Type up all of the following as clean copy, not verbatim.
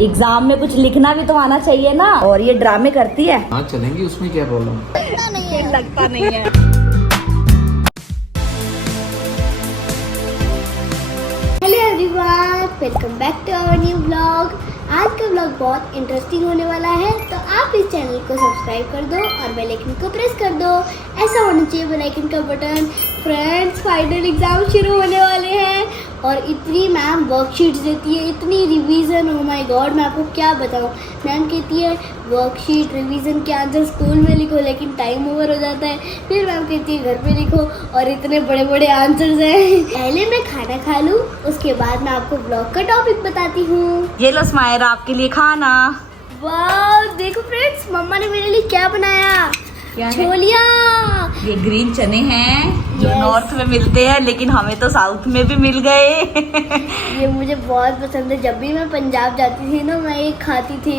Exam में कुछ लिखना भी तो आना चाहिए ना, और ये ड्रामे करती है। हाँ चलेंगी, उसमें क्या प्रॉब्लम। लगता नहीं है। Hello everyone, welcome back to our new vlog. आज का व्लॉग बहुत इंटरेस्टिंग होने वाला है, तो आप इस चैनल को सब्सक्राइब कर दो और बेल आइकन को प्रेस कर दो। ऐसा होना चाहिए बेल आइकन का बटन। फ्रेंड्स, फाइनल एग्जाम शुरू होने वाले हैं और इतनी मैम वर्कशीट्स देती है, इतनी रिवीजन, ओ माय गॉड, मैं आपको क्या बताऊँ। मैम कहती है वर्कशीट रिवीजन के आंसर स्कूल में लिखो, लेकिन टाइम ओवर हो जाता है। फिर मैम कहती है घर पे लिखो, और इतने बड़े बड़े आंसर्स हैं। पहले मैं खाना खा लूँ, उसके बाद मैं आपको ब्लॉग का टॉपिक बताती हूँ। ये लो स्माइरा, आपके लिए खाना। वाह, देखो फ्रेंड्स, मम्मा ने मेरे लिए क्या बनाया। क्या है? छोलिया। ये ग्रीन चने हैं जो Yes. नॉर्थ में मिलते हैं, लेकिन हमें तो साउथ में भी मिल गए। ये मुझे बहुत पसंद है। जब भी मैं पंजाब जाती थी ना, मैं ये खाती थी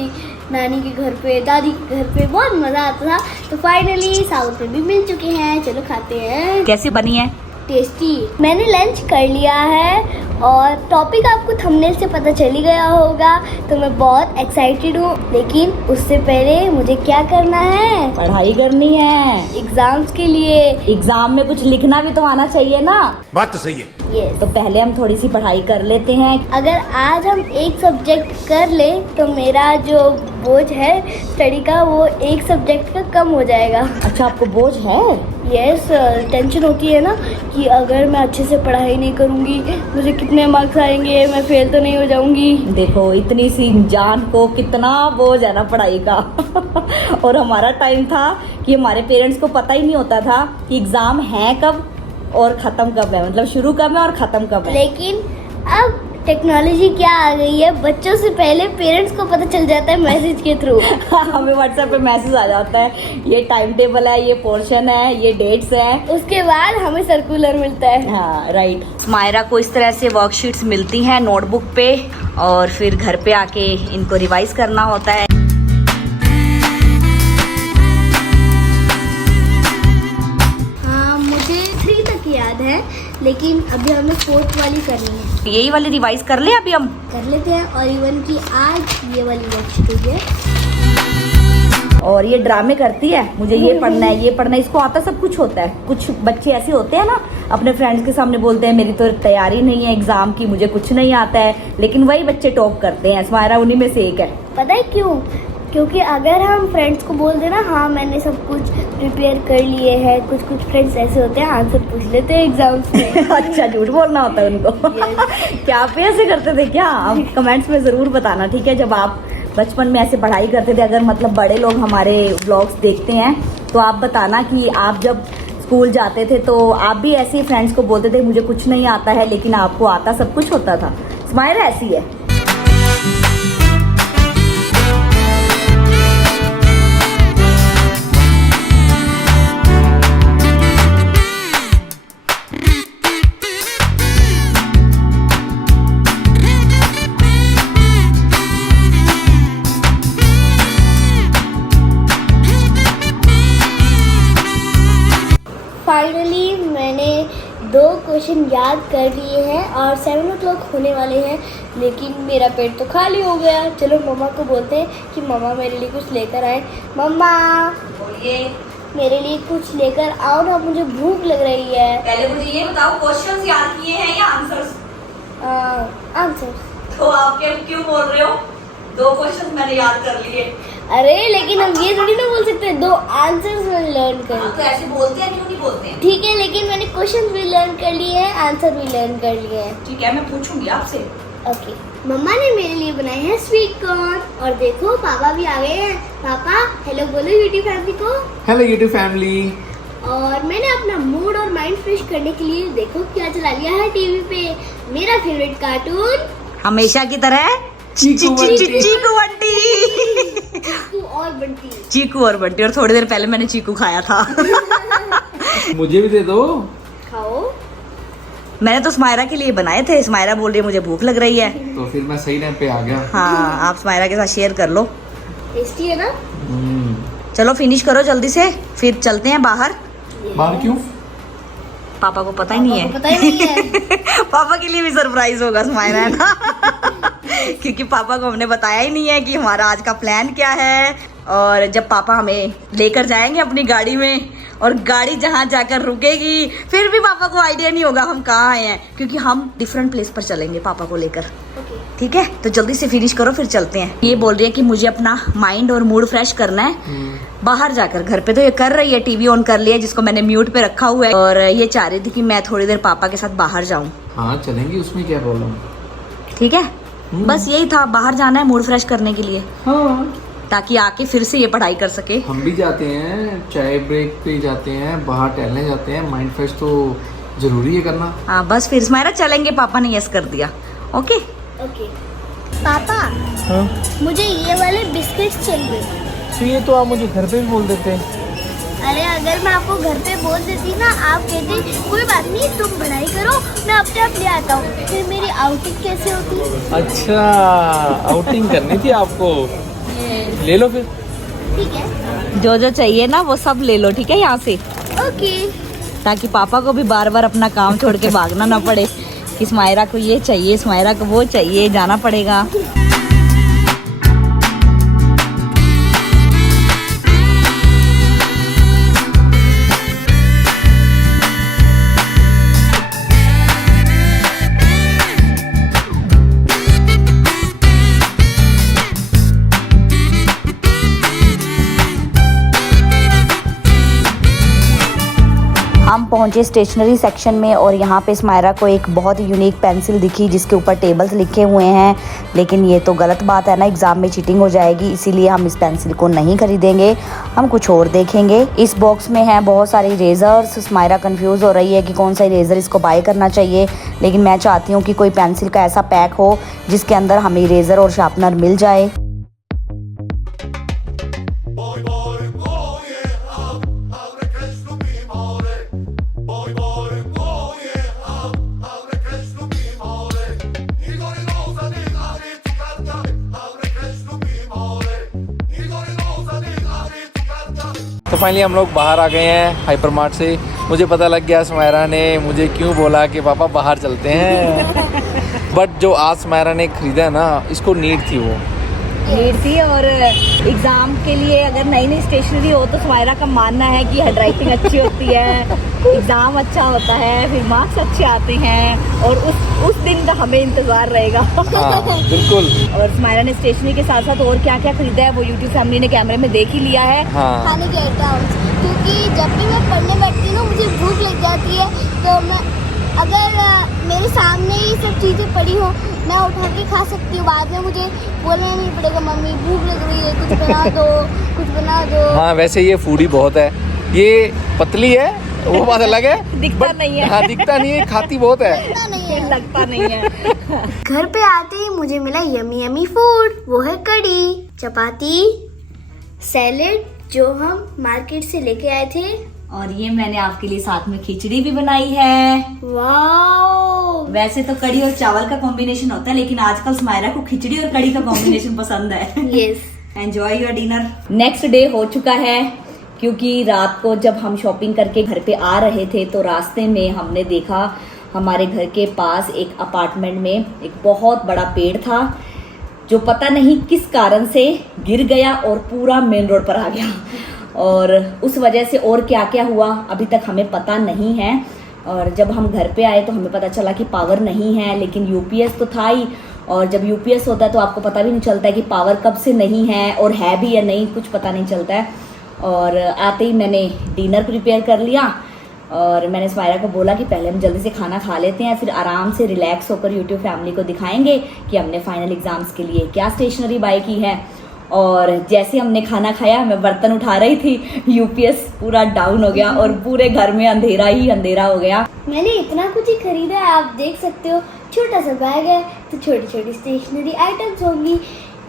नानी के घर पे, दादी के घर पे, बहुत मज़ा आता था। तो फाइनली साउथ में भी मिल चुके हैं, चलो खाते हैं। कैसी बनी है? टेस्टी। मैंने लंच कर लिया है और टॉपिक आपको थंबनेल से पता चल ही गया होगा, तो मैं बहुत एक्साइटेड हूँ। लेकिन उससे पहले मुझे क्या करना है? पढ़ाई करनी है एग्जाम्स के लिए। एग्जाम में कुछ लिखना भी तो आना चाहिए ना। बात तो सही है। यस। तो पहले हम थोड़ी सी पढ़ाई कर लेते हैं। अगर आज हम एक सब्जेक्ट कर ले तो मेरा जो बोझ है स्टडी का, वो एक सब्जेक्ट का कम हो जाएगा। अच्छा, आपको बोझ है? यस, टेंशन होती है ना कि अगर मैं अच्छे से पढ़ाई नहीं करूँगी, मुझे कितने मार्क्स आएंगे, मैं फेल तो नहीं हो जाऊँगी। देखो, इतनी सी जान को कितना बोझ है ना पढ़ाई का। और हमारा टाइम था कि हमारे पेरेंट्स को पता ही नहीं होता था कि एग्जाम है कब और ख़त्म कब है, मतलब शुरू कब है और ख़त्म कब है। लेकिन अब टेक्नोलॉजी क्या आ गई है, बच्चों से पहले पेरेंट्स को पता चल जाता है मैसेज के थ्रू। हमें व्हाट्सएप पे मैसेज आ जाता है, ये टाइम टेबल है, ये पोर्शन है, ये डेट्स है। उसके बाद हमें सर्कुलर मिलता है। हाँ राइट। स्माइरा को इस तरह से वर्कशीट्स मिलती हैं नोटबुक पे, और फिर घर पे आके इनको रिवाइज करना होता है। हाँ, मुझे 3 तक याद है, लेकिन अभी हमें 4th वाली करनी है। यही वाली रिवाइज कर ले अभी हम। कर लेते हैं। और इवन की आज ये वाली वर्कशीट हुई है। और ये ड्रामे करती है, मुझे ये पढ़ना है, ये पढ़ना है। इसको आता सब कुछ होता है। कुछ बच्चे ऐसे होते हैं ना, अपने फ्रेंड्स के सामने बोलते हैं मेरी तो तैयारी नहीं है एग्जाम की, मुझे कुछ नहीं आता है, लेकिन वही बच्चे टॉप करते हैं। स्माइरा उन्हीं में से एक है। पता है क्यों? क्योंकि अगर हम फ्रेंड्स को बोल देना हाँ मैंने सब कुछ प्रिपेयर कर लिए हैं, कुछ फ्रेंड्स ऐसे होते हैं आंसर पूछ लेते हैं एग्जाम्स में। अच्छा, झूठ बोलना होता है उनको। क्या आप ऐसे करते थे क्या? आप कमेंट्स में ज़रूर बताना, ठीक है? जब आप बचपन में ऐसे पढ़ाई करते थे, अगर मतलब बड़े लोग हमारे व्लॉग्स देखते हैं तो आप बताना कि आप जब स्कूल जाते थे तो आप भी ऐसे ही फ्रेंड्स को बोलते थे मुझे कुछ नहीं आता है, लेकिन आपको आता सब कुछ होता था। स्माइरा ऐसी है। फाइनली मैंने 2 क्वेश्चन याद कर लिए हैं और 7 o'clock होने वाले हैं, लेकिन मेरा पेट तो खाली हो गया। चलो मम्मा को बोलते हैं कि मम्मा मेरे लिए कुछ लेकर आए। मम्मा बोलिए। मेरे लिए कुछ लेकर आओ ना, मुझे भूख लग रही है। पहले मुझे ये बताओ, क्वेश्चंस याद किए हैं या आंसर्स? आंसर। तो आप क्यों बोल रहे हो? 2 क्वेश्चंस मैंने याद कर लिए। अरे लेकिन हम ये थोड़ी ना बोल सकते 2 आंसर्स मैंने लर्न कर तो लिए। ऐसे बोलते हैं, क्यों नहीं बोलते हैं? ठीक है, लेकिन मैंने क्वेश्चन भी लर्न कर लिए हैं, आंसर भी लर्न कर लिए हैं। ठीक है, मैं पूछूंगी आपसे। ओके। मम्मा ने मेरे लिए बनाए हैं स्वीट कॉर्न, और देखो पापा भी आ गए हैं। पापा हेलो बोलो यूट्यूब फैमिली को। Hello YouTube family. और मैंने अपना मूड और माइंड फ्रेश करने के लिए देखो क्या चला लिया है टीवी पे, मेरा फेवरेट कार्टून हमेशा की तरह चीकू बंटी। चीकू बंटी। चीकू और बंटी। चीकू और बंटी। और थोड़ी देर पहले मैंने चीकू खाया था। मुझे भी दे दो। खाओ। मैंने तो स्माइरा के लिए बनाए थे। स्माइरा बोल रही है मुझे भूख लग रही है। तो फिर मैं सही टाइम पे आ गया। हाँ, आप स्माइरा के साथ शेयर कर लो। टेस्टी है ना? चलो फिनिश करो जल्दी से, फिर चलते हैं बाहर। बाहर क्यों? पापा को पता ही नहीं है। पता ही नहीं है। पापा के लिए भी सरप्राइज होगा स्माइरा, है ना? क्योंकि पापा को हमने बताया ही नहीं है कि हमारा आज का प्लान क्या है। और जब पापा हमें लेकर जाएंगे अपनी गाड़ी में और गाड़ी जहाँ जाकर रुकेगी फिर भी पापा को आइडिया नहीं होगा हम कहाँ आए हैं, क्योंकि हम डिफरेंट प्लेस पर चलेंगे पापा को लेकर। ठीक है, तो जल्दी से फिनिश करो फिर चलते हैं। ये बोल रही है कि मुझे अपना माइंड और मूड फ्रेश करना है बाहर जाकर। घर पे तो ये कर रही है, टीवी ऑन कर लिया जिसको मैंने म्यूट पे रखा हुआ है, और ये चाह रही थी कि मैं थोड़ी देर पापा के साथ बाहर जाऊं। हाँ चलेंगी, उसमें क्या प्रॉब्लम। ठीक है, बस यही था, बाहर जाना है मूड फ्रेश करने के लिए, हाँ ताकि आके फिर से ये पढ़ाई कर सके। हम भी जाते हैं, चाय ब्रेक पे जाते हैं, बाहर टहलने जाते हैं, माइंड फ्रेश तो जरूरी है करना। हाँ बस फिर स्माइरा चलेंगे, पापा ने यस कर दिया। ओके ओके पापा, हाँ? मुझे ये वाले बिस्किट्स चाहिए। तो ये तो आप मुझे घर पे भी बोल देते। अरे अगर मैं आपको घर पे बोल देती ना, आप कहते कोई बात नहीं तुम पढ़ाई करो, मैं अपने आप ले आता हूँ, फिर मेरी आउटिंग कैसे होती। अच्छा, आउटिंग करनी थी आपको, ले लो फिर। ठीक है, जो जो चाहिए ना वो सब ले लो, ठीक है यहाँ से, ओके। ताकि पापा को भी बार बार अपना काम छोड़ के भागना ना पड़े कि स्माइरा को ये चाहिए, स्माइरा को वो चाहिए, जाना पड़ेगा। हम पहुंचे स्टेशनरी सेक्शन में और यहाँ पे स्माइरा को एक बहुत ही यूनिक पेंसिल दिखी जिसके ऊपर टेबल्स लिखे हुए हैं, लेकिन ये तो गलत बात है ना, एग्ज़ाम में चीटिंग हो जाएगी, इसीलिए हम इस पेंसिल को नहीं खरीदेंगे, हम कुछ और देखेंगे। इस बॉक्स में है बहुत सारे इरेजर्स। स्माइरा कंफ्यूज हो रही है कि कौन सा इरेजर इसको बाय करना चाहिए, लेकिन मैं चाहती हूँ कि कोई पेंसिल का ऐसा पैक हो जिसके अंदर हमें इरेजर और शार्पनर मिल जाए। तो फाइनली हम लोग बाहर आ गए हैं हाइपर मार्ट से। मुझे पता लग गया स्माइरा ने मुझे क्यों बोला कि पापा बाहर चलते हैं। बट जो आज स्माइरा ने खरीदा है ना, इसको नीड थी, वो नीड थी। और एग्ज़ाम के लिए अगर नई नई स्टेशनरी हो तो स्माइरा का मानना है कि हैंडराइटिंग अच्छी होती है, एग्ज़ाम अच्छा होता है, फिर मार्क्स अच्छे आते हैं, और उस दिन का हमें इंतज़ार रहेगा। हाँ, बिल्कुल। और स्माइरा ने स्टेशनरी के साथ साथ और क्या क्या खरीदा है वो यूट्यूब फैमिली ने कैमरे में देख ही लिया है। हाँ। खाने के आइटम्स, क्योंकि जब भी मैं पढ़ने बैठती हूँ मुझे भूख लग जाती है, तो मैं अगर मेरे सामने ही सब चीज़ें पड़ी हो मैं उठा के खा सकती हूँ, बाद में मुझे बोलना नहीं पड़ेगा मम्मी भूख लग रही है कुछ बना दो कुछ बना दो। हाँ वैसे ये फूडी बहुत है, ये पतली है वो बात अलग है, दिखता नहीं है। हाँ दिखता नहीं है, खाती बहुत है, लगता नहीं है। घर पे आते ही मुझे मिला यमी यमी फूड, वो है कढ़ी, चपाती, सैलेड जो हम मार्केट से लेके आए थे, और ये मैंने आपके लिए साथ में खिचड़ी भी बनाई है। वाओ। वैसे तो कढ़ी और चावल का कॉम्बिनेशन होता है, लेकिन आजकल स्माइरा को खिचड़ी और कढ़ी का कॉम्बिनेशन पसंद है। Yes. Enjoy your dinner. Next day हो चुका है, क्योंकि रात को जब हम शॉपिंग करके घर पे आ रहे थे तो रास्ते में हमने देखा हमारे घर के पास एक अपार्टमेंट में एक बहुत बड़ा पेड़ था जो पता नहीं किस कारण से गिर गया और पूरा मेन रोड पर आ गया, और उस वजह से और क्या क्या हुआ अभी तक हमें पता नहीं है। और जब हम घर पे आए तो हमें पता चला कि पावर नहीं है, लेकिन यूपीएस तो था ही, और जब यूपीएस होता है तो आपको पता भी नहीं चलता है कि पावर कब से नहीं है और है भी या नहीं, कुछ पता नहीं चलता है। और आते ही मैंने डिनर प्रिपेयर कर लिया और मैंने स्माइरा को बोला कि पहले हम जल्दी से खाना खा लेते हैं, फिर आराम से रिलैक्स होकर यूट्यूब फैमिली को दिखाएंगे कि हमने फाइनल एग्जाम्स के लिए क्या स्टेशनरी बाय की है। और जैसे हमने खाना खाया मैं बर्तन उठा रही थी, यूपीएस पूरा डाउन हो गया और पूरे घर में अंधेरा ही अंधेरा हो गया। मैंने इतना कुछ ही खरीदा है, आप देख सकते हो, छोटा सा बैग है तो छोटी छोटी स्टेशनरी आइटम्स होंगी।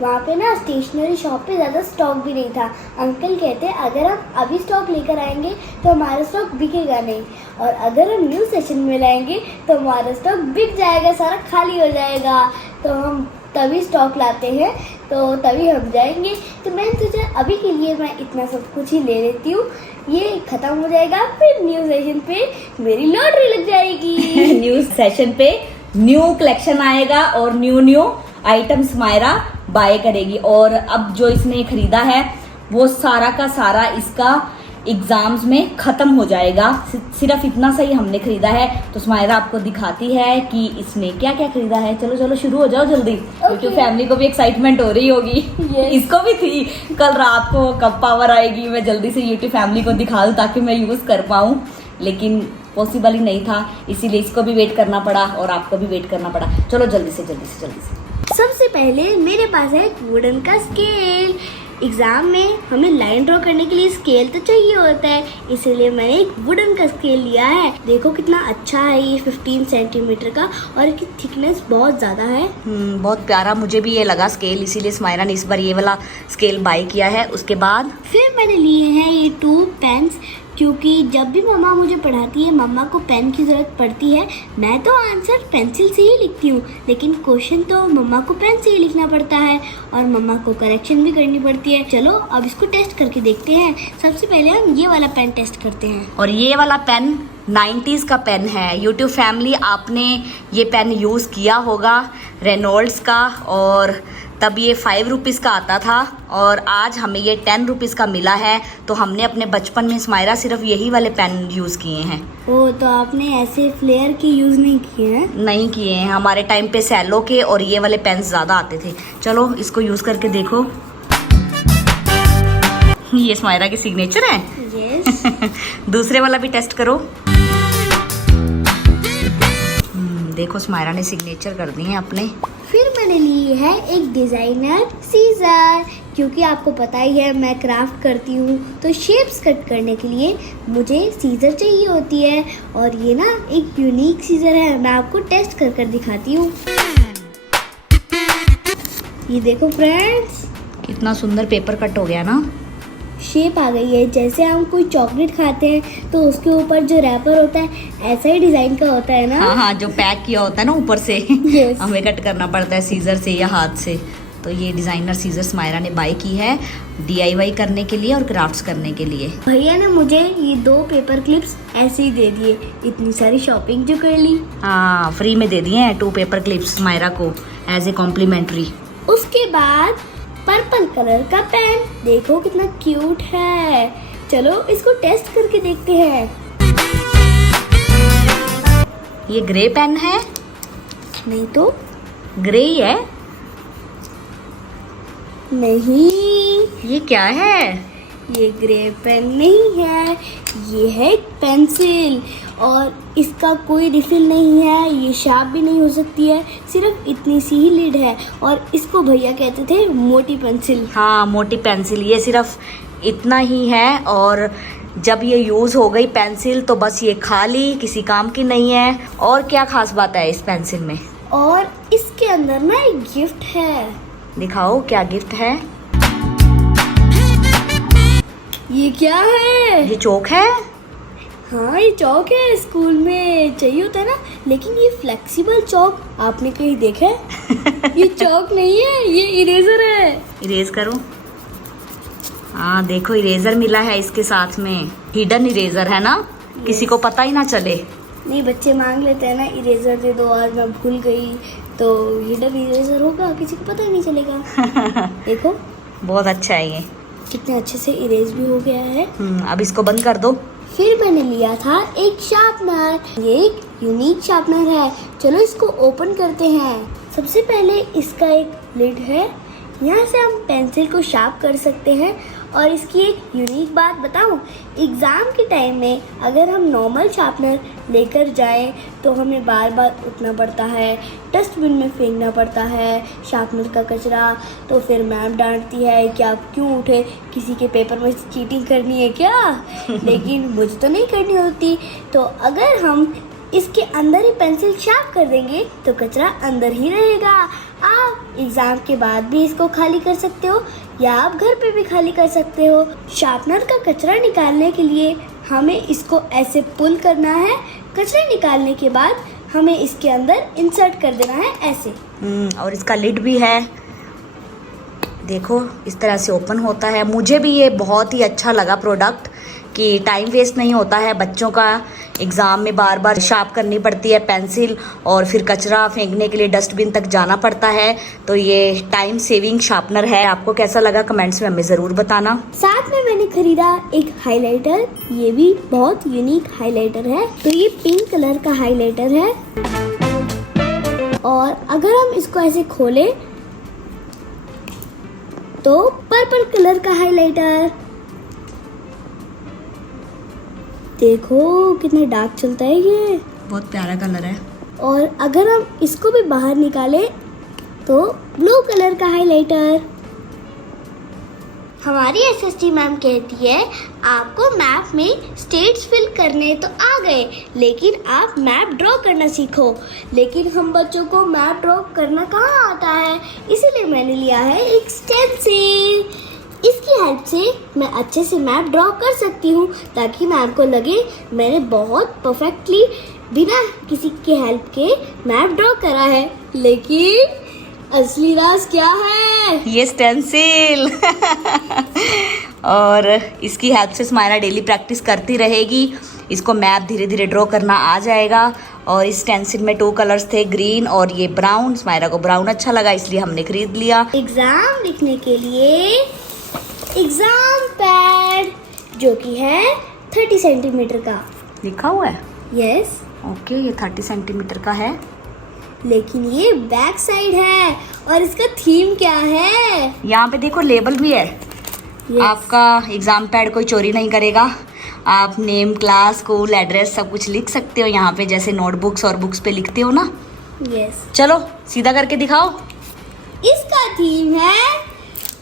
वहाँ पे ना स्टेशनरी शॉप पे ज़्यादा स्टॉक भी नहीं था। अंकल कहते हैं अगर हम अभी स्टॉक लेकर आएंगे तो हमारा स्टॉक बिकेगा नहीं, और अगर हम न्यू सेशन में लाएंगे तो हमारा स्टॉक बिक जाएगा, सारा खाली हो जाएगा। तो हम तभी स्टॉक लाते हैं, तो तभी हम जाएंगे। तो मैंने सोचा अभी के लिए मैं इतना सब कुछ ही ले लेती हूँ, ये ख़त्म हो जाएगा, फिर न्यू सेशन पे मेरी लॉटरी लग जाएगी। न्यू सेशन पे न्यू कलेक्शन आएगा और न्यू आइटम स्मायरा बाय करेगी। और अब जो इसने खरीदा है वो सारा का सारा इसका एग्जाम्स में खत्म हो जाएगा। सिर्फ इतना सा ही हमने खरीदा है। तो स्मायरा आपको दिखाती है कि इसने क्या क्या खरीदा है। चलो चलो शुरू हो जाओ जल्दी, क्योंकि फैमिली को भी एक्साइटमेंट हो रही होगी। इसको भी थी कल रात को कब पावर आएगी, मैं जल्दी से यूट्यूब फैमिली को दिखा दूँ ताकि मैं यूज़ कर पाऊँ, लेकिन पॉसिबल ही नहीं था, इसीलिए इसको भी वेट करना पड़ा और आपको भी वेट करना पड़ा। चलो जल्दी से जल्दी से जल्दी से। सबसे पहले मेरे पास है वुडन का स्केल। एग्जाम में हमें लाइन ड्रॉ करने के लिए स्केल तो चाहिए होता है, इसीलिए मैंने एक वुडन का स्केल लिया है। देखो कितना अच्छा है ये, 15 सेंटीमीटर का, और इसकी थिकनेस बहुत ज़्यादा है। बहुत प्यारा मुझे भी ये लगा स्केल, इसीलिए स्मायरा ने इस बार ये वाला स्केल बाय किया है। उसके बाद फिर मैंने लिए हैं ये 2 पेन्स, क्योंकि जब भी मम्मा मुझे पढ़ाती है मम्मा को पेन की ज़रूरत पड़ती है। मैं तो आंसर पेंसिल से ही लिखती हूँ, लेकिन क्वेश्चन तो मम्मा को पेन से ही लिखना पड़ता है और मम्मा को करेक्शन भी करनी पड़ती है। चलो अब इसको टेस्ट करके देखते हैं। सबसे पहले हम ये वाला पेन टेस्ट करते हैं। और ये वाला पेन 90s का पेन है। यूट्यूब फैमिली आपने ये पेन यूज़ किया होगा, रेनॉल्ड्स का, और तब ये 5 रुपीज़ का आता था और आज हमें ये 10 रुपीज़ का मिला है। तो हमने अपने बचपन में स्मायरा सिर्फ यही वाले पेन यूज़ किए हैं। ओ, तो आपने ऐसे फ्लेयर के यूज़ नहीं किए हैं? नहीं किए हैं, हमारे टाइम पे सैलो के और ये वाले पेन ज़्यादा आते थे। चलो इसको यूज़ करके देखो। ये स्मायरा की सिग्नेचर है। यस। दूसरे वाला भी टेस्ट करो। देखो स्मायरा ने सिग्नेचर कर दिए हैं अपने। फिर मैंने ली है एक डिज़ाइनर सीजर, क्योंकि आपको पता ही है मैं क्राफ्ट करती हूँ, तो शेप्स कट करने के लिए मुझे सीजर चाहिए होती है। और ये ना एक यूनिक सीजर है, मैं आपको टेस्ट कर कर दिखाती हूँ। ये देखो फ्रेंड्स, कितना सुंदर पेपर कट हो गया ना। शेप आ गई है। जैसे हम कोई चॉकलेट खाते हैं तो उसके ऊपर जो रैपर होता है ऐसा ही डिजाइन का होता है ना। हाँ हाँ, जो पैक किया होता है ना ऊपर से Yes. हमें कट करना पड़ता है सीजर से या हाथ से। तो ये डिजाइनर सीजर स्मायरा ने बाय की है DIY करने के लिए और क्राफ्ट्स करने के लिए। भैया ने मुझे ये 2 पेपर क्लिप्स ऐसे ही दे दिए, इतनी सारी शॉपिंग जो कर ली। हाँ, फ्री में दे दिए हैं 2 पेपर क्लिप्स स्मायरा को एज ए कॉम्प्लीमेंट्री। उसके बाद पर्पल कलर का पेन, देखो कितना क्यूट है। चलो इसको टेस्ट करके देखते हैं। ये ग्रे पेन है? नहीं तो ग्रे ही है। नहीं, ये क्या है? ये ग्रे पेन नहीं है, ये है एक पेंसिल, और इसका कोई रिफिल नहीं है, ये शार्प भी नहीं हो सकती है, सिर्फ इतनी सी ही लीड है। और इसको भैया कहते थे मोटी पेंसिल। हाँ, मोटी पेंसिल, ये सिर्फ इतना ही है। और जब ये यूज़ हो गई पेंसिल तो बस ये खाली, किसी काम की नहीं है। और क्या खास बात है इस पेंसिल में? और इसके अंदर ना एक गिफ्ट है। दिखाओ क्या गिफ्ट है। ये क्या है? ये चौक है। हाँ, ये चौक है, स्कूल में चाहिए होता है ना, लेकिन ये फ्लेक्सिबल चौक आपने कहीं देखा है? ये चौक नहीं है, ये इरेजर है। इरेज करो। हाँ देखो, इरेजर मिला है इसके साथ में। हिडन इरेजर है ना, किसी को पता ही ना चले। नहीं, बच्चे मांग लेते हैं ना इरेजर दे दो, आज मैं भूल गई, तो हिडन इरेजर होगा, किसी को पता ही नहीं चलेगा। देखो बहुत अच्छा है ये। कितने अच्छे से इरेज भी हो गया है। अब इसको बंद कर दो। फिर मैंने लिया था एक शार्पनर। ये एक यूनिक शार्पनर है, चलो इसको ओपन करते हैं। सबसे पहले इसका एक लिड है, यहाँ से हम पेंसिल को शार्प कर सकते हैं। और इसकी एक यूनिक बात बताऊं, एग्ज़ाम के टाइम में अगर हम नॉर्मल शार्पनर लेकर जाएं तो हमें बार बार उठना पड़ता है, डस्टबिन में फेंकना पड़ता है शार्पनर का कचरा। तो फिर मैम डांटती है कि आप क्यों उठे, किसी के पेपर में चीटिंग करनी है क्या? लेकिन मुझे तो नहीं करनी होती। तो अगर हम इसके अंदर ही पेंसिल शार्प कर देंगे तो कचरा अंदर ही रहेगा। आप एग्ज़ाम के बाद भी इसको खाली कर सकते हो या आप घर पे भी खाली कर सकते हो। शार्पनर का कचरा निकालने के लिए हमें इसको ऐसे पुल करना है, कचरा निकालने के बाद हमें इसके अंदर इंसर्ट कर देना है ऐसे। और इसका लिड भी है, देखो इस तरह से ओपन होता है। मुझे भी ये बहुत ही अच्छा लगा प्रोडक्ट, कि टाइम वेस्ट नहीं होता है बच्चों का एग्ज़ाम में बार बार शार्प करनी पड़ती है पेंसिल और फिर कचरा फेंकने के लिए डस्टबिन तक जाना पड़ता है। तो ये टाइम सेविंग शार्पनर है। आपको कैसा लगा कमेंट्स में हमें ज़रूर बताना। साथ में मैंने खरीदा एक हाइलाइटर, ये भी बहुत यूनिक हाइलाइटर है। तो ये पिंक कलर का हाइलाइटर है और अगर हम इसको ऐसे खोलें तो पर्पल कलर का हाइलाइटर, देखो कितना डार्क चलता है ये, बहुत प्यारा कलर है। और अगर हम इसको भी बाहर निकालें तो ब्लू कलर का हाइलाइटर। हमारी एसएसटी मैम कहती है आपको मैप में स्टेट्स फिल करने तो आ गए, लेकिन आप मैप ड्रॉ करना सीखो। लेकिन हम बच्चों को मैप ड्रॉ करना कहाँ आता है, इसीलिए मैंने लिया है एक स्टेंसिल। इसकी हेल्प से मैं अच्छे से मैप ड्रॉ कर सकती हूँ, ताकि मैम को लगे मैंने बहुत परफेक्टली बिना किसी के हेल्प के मैप ड्रॉ करा है। लेकिन असली राज क्या है? ये स्टेंसिल और इसकी हेल्प से स्माइरा डेली प्रैक्टिस करती रहेगी। इसको मैप धीरे धीरे ड्रॉ करना आ जाएगा। और इस स्टेंसिल में 2 कलर्स थे, ग्रीन और ये ब्राउन। स्माइरा को ब्राउन अच्छा लगा इसलिए हमने खरीद लिया। एग्जाम लिखने के लिए एग्जाम पैड, जो कि है 30 सेंटीमीटर का। लिखा हुआ है? यस। ओके, ये 30 सेंटीमीटर का है। लेकिन ये बैक साइड है और इसका थीम क्या है? यहाँ पे देखो लेबल भी है। Yes. आपका एग्जाम पैड कोई चोरी नहीं करेगा। आप नेम, क्लास, स्कूल, एड्रेस सब कुछ लिख सकते हो यहाँ पे, जैसे नोटबुक्स और बुक्स पे लिखते हो ना। यस। चलो सीधा करके दिखाओ। इसका थीम है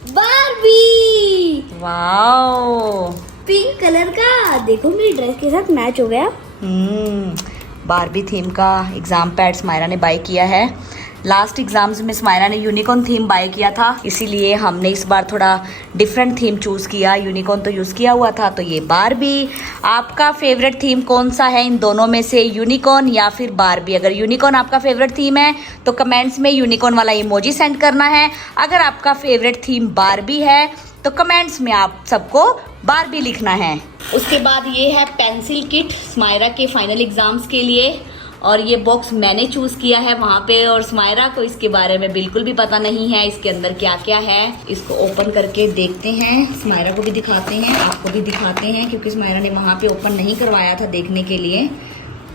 बारबी। वाओ, पिंक कलर का, देखो मेरी ड्रेस के साथ मैच हो गया। बारबी थीम का एग्जाम पैड स्माइरा ने बाय किया है। लास्ट एग्जाम्स में स्माइरा ने यूनिकॉर्न थीम बाय किया था, इसीलिए हमने इस बार थोड़ा डिफरेंट थीम चूज़ किया। यूनिकॉर्न तो यूज़ किया हुआ था, तो ये बारबी। आपका फेवरेट थीम कौन सा है इन दोनों में से, यूनिकॉर्न या फिर बारबी? अगर यूनिकॉर्न आपका फेवरेट थीम है तो कमेंट्स में यूनिकॉर्न वाला इमोजी सेंड करना है। अगर आपका फेवरेट थीम बारबी है तो कमेंट्स में आप सबको बारबी लिखना है। उसके बाद ये है पेंसिल किट स्माइरा के फाइनल एग्जाम्स के लिए, और ये बॉक्स मैंने चूज किया है वहाँ पे, और स्माइरा को इसके बारे में बिल्कुल भी पता नहीं है इसके अंदर क्या क्या है। इसको ओपन करके देखते हैं, स्माइरा को भी दिखाते हैं, आपको भी दिखाते हैं, क्योंकि स्माइरा ने वहाँ पे ओपन नहीं करवाया था देखने के लिए।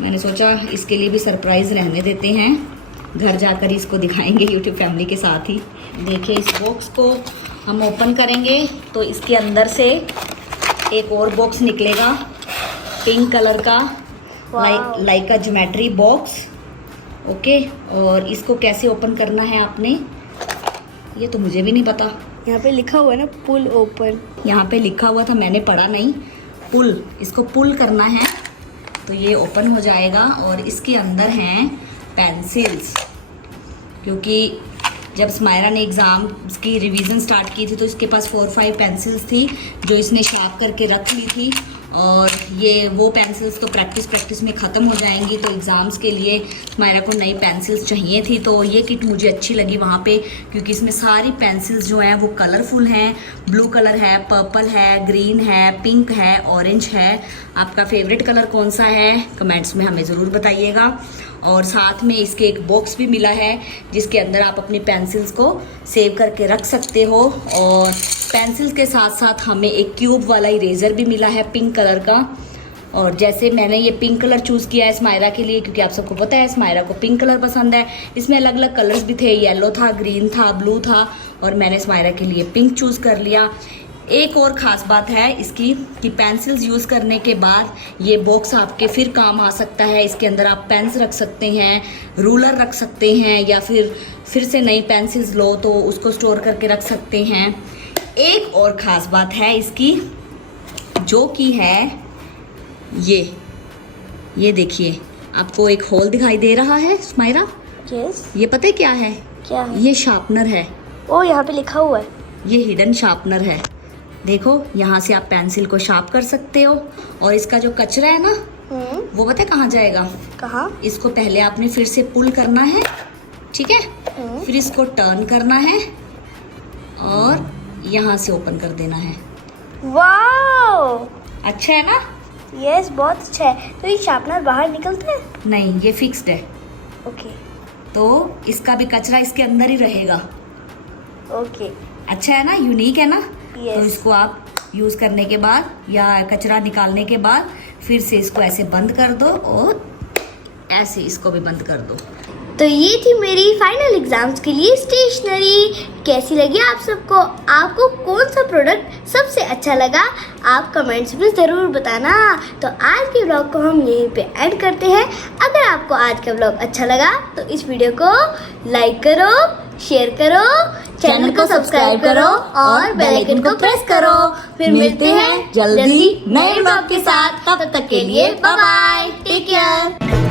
मैंने सोचा इसके लिए भी सरप्राइज रहने देते हैं, घर जाकर इसको दिखाएंगे यूट्यूब फैमिली के साथ ही। देखिए इस बॉक्स को हम ओपन करेंगे तो इसके अंदर से एक और बॉक्स निकलेगा पिंक कलर का, लाइक अ ज्योमेट्री बॉक्स। ओके, और इसको कैसे ओपन करना है आपने, ये तो मुझे भी नहीं पता। यहाँ पे लिखा हुआ है ना पुल ओपन, यहाँ पे लिखा हुआ था, मैंने पढ़ा नहीं। पुल, इसको पुल करना है तो ये ओपन हो जाएगा। और इसके अंदर हैं पेंसिल्स, क्योंकि जब स्माइरा ने एग्ज़ाम की रिवीजन स्टार्ट की थी तो इसके पास 4-5 पेंसिल्स थी जो इसने शार्प करके रख ली थी, और ये वो पेंसिल्स तो प्रैक्टिस में ख़त्म हो जाएंगी, तो एग्ज़ाम्स के लिए स्माइरा को नई पेंसिल्स चाहिए थी। तो ये किट मुझे अच्छी लगी वहाँ पे, क्योंकि इसमें सारी पेंसिल्स जो हैं वो कलरफुल हैं। ब्लू कलर है, पर्पल है, ग्रीन है, पिंक है, ऑरेंज है। आपका फेवरेट कलर कौन सा है कमेंट्स में हमें ज़रूर बताइएगा। और साथ में इसके एक बॉक्स भी मिला है जिसके अंदर आप अपनी पेंसिल्स को सेव करके रख सकते हो। और पेंसिल्स के साथ साथ हमें एक क्यूब वाला इरेज़र भी मिला है पिंक कलर का। और जैसे मैंने ये पिंक कलर चूज़ किया है स्माइरा के लिए, क्योंकि आप सबको पता है स्माइरा को पिंक कलर पसंद है। इसमें अलग अलग कलर्स भी थे, येलो था, ग्रीन था, ब्लू था, और मैंने स्माइरा के लिए पिंक चूज़ कर लिया। एक और ख़ास बात है इसकी कि पेंसिल्स यूज़ करने के बाद ये बॉक्स आपके फिर काम आ सकता है। इसके अंदर आप पेन्स रख सकते हैं, रूलर रख सकते हैं, या फिर से नई पेंसिल्स लो तो उसको स्टोर करके रख सकते हैं। एक और ख़ास बात है इसकी, जो कि है ये देखिए, आपको एक होल दिखाई दे रहा है स्माइरा? यस। ये पता है क्या है? क्या है? ये शार्पनर है। ओ, यहाँ पे लिखा हुआ है। ये हिडन शार्पनर है। देखो यहाँ से आप पेंसिल को शार्प कर सकते हो। और इसका जो कचरा है ना, वो पता है कहाँ जाएगा? कहाँ? इसको पहले आपने फिर से पुल करना है, ठीक है? फिर इसको टर्न करना है और यहाँ से ओपन कर देना है। वाओ, अच्छा है ना? यस, बहुत अच्छा है। तो ये शार्पनर बाहर निकलता है? नहीं, ये फिक्स्ड है, ओके तो इसका भी कचरा इसके अंदर ही रहेगा। ओके। अच्छा है ना, यूनिक है ना। Yes. तो इसको आप यूज करने के बाद या कचरा निकालने के बाद फिर से इसको ऐसे बंद कर दो और ऐसे इसको भी बंद कर दो। तो ये थी मेरी फाइनल एग्जाम्स के लिए स्टेशनरी। कैसी लगी आप सबको? आपको कौन सा प्रोडक्ट सबसे अच्छा लगा? आप कमेंट्स में ज़रूर बताना। तो आज के व्लॉग को हम यहीं पे एंड करते हैं। अगर आपको आज का व्लॉग अच्छा लगा तो इस वीडियो को लाइक करो, शेयर करो, चैनल को सब्सक्राइब करो और बेल आइकन को प्रेस करो। फिर मिलते हैं जल्दी नए व्लॉग के साथ। तब तक के लिए बाय बाय, टेक केयर।